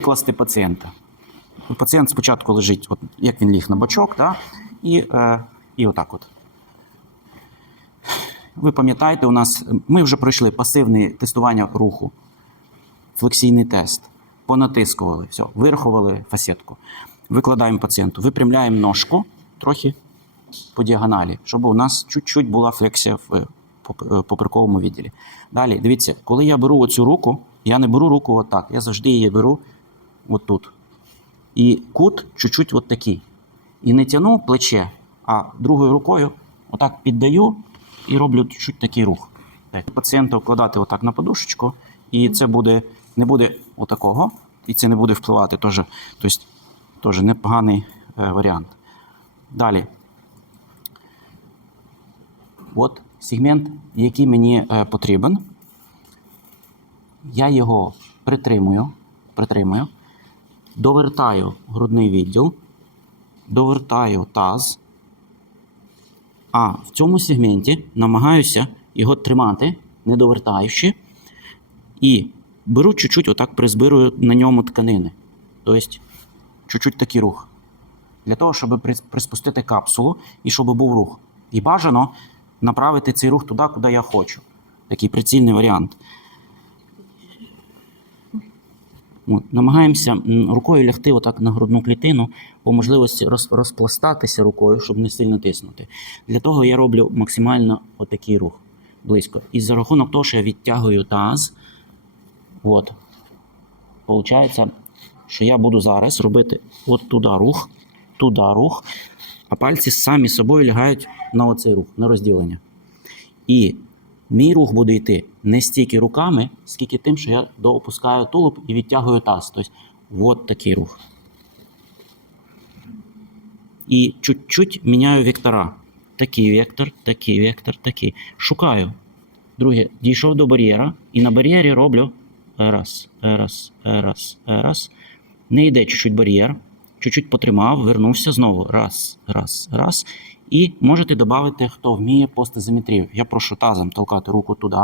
викласти пацієнта. Пацієнт спочатку лежить, от, як він ліг на бочок, да? і, е, і отак от. Ви пам'ятаєте, у нас ми вже пройшли пасивне тестування руху, флексійний тест, понатискували, все, вирахували фасетку. Викладаємо пацієнту, випрямляємо ножку трохи по діагоналі, щоб у нас чуть-чуть була флексія в е, е, поперековому відділі. Далі, дивіться, коли я беру оцю руку, я не беру руку отак, я завжди її беру отут. І кут чуть-чуть от такий. І не тяну плече, а другою рукою отак піддаю і роблю чуть такий рух. Пацієнта вкладати отак на подушечку, і це буде, не буде отакого, і це не буде впливати. Тобто, теж непоганий е, варіант. Далі. От сегмент, який мені е, потрібен. Я його притримую, притримую, довертаю грудний відділ, довертаю таз. А в цьому сегменті намагаюся його тримати, не довертаючи, і беру чуть-чуть, отак призбирую на ньому тканини. Тобто, чуть-чуть такий рух. Для того, щоб приспустити капсулу і щоб був рух. І бажано направити цей рух туди, куди я хочу. Такий прицільний варіант. От, намагаємося рукою лягти отак на грудну клітину, по можливості роз, розпластатися рукою, щоб не сильно тиснути. Для того я роблю максимально отакий рух близько. І за рахунок того, що я відтягую таз, от, виходить, що я буду зараз робити от туди рух, туди рух, а пальці самі собою лягають на оцей рух, на розділення. І мій рух буде йти не стільки руками, скільки тим, що я доопускаю тулуб і відтягую таз. Тобто, от такий рух. І чуть-чуть міняю вектора. Такий вектор, такий вектор, такий. Шукаю. Друге, дійшов до бар'єра, і на бар'єрі роблю раз, раз, раз, раз. Не йде чуть-чуть бар'єр. Чуть-чуть потримав, вернувся знову. Раз, раз, раз. І можете додати, хто вміє постезиметрію. Я прошу тазом толкати руку туди,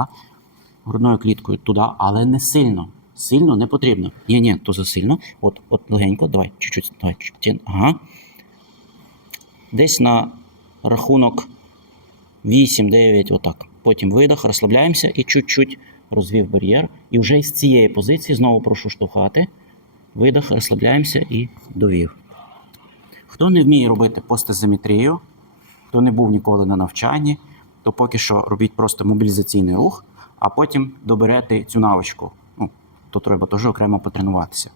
грудною кліткою туди, але не сильно. Сильно не потрібно. Ні, ні, то засильно. От, от легенько, давай, чуть-чуть, давай, чуть-чуть. Ага. Десь на рахунок 8-9, отак. Потім видох, розслабляємося і чуть-чуть розвів бар'єр. І вже з цієї позиції знову прошу штовхати. Видох, розслабляємося і довів. Хто не вміє робити постезиметрію, хто не був ніколи на навчанні, то поки що робіть просто мобілізаційний рух, а потім доберете цю навичку. Ну, то треба теж окремо потренуватися.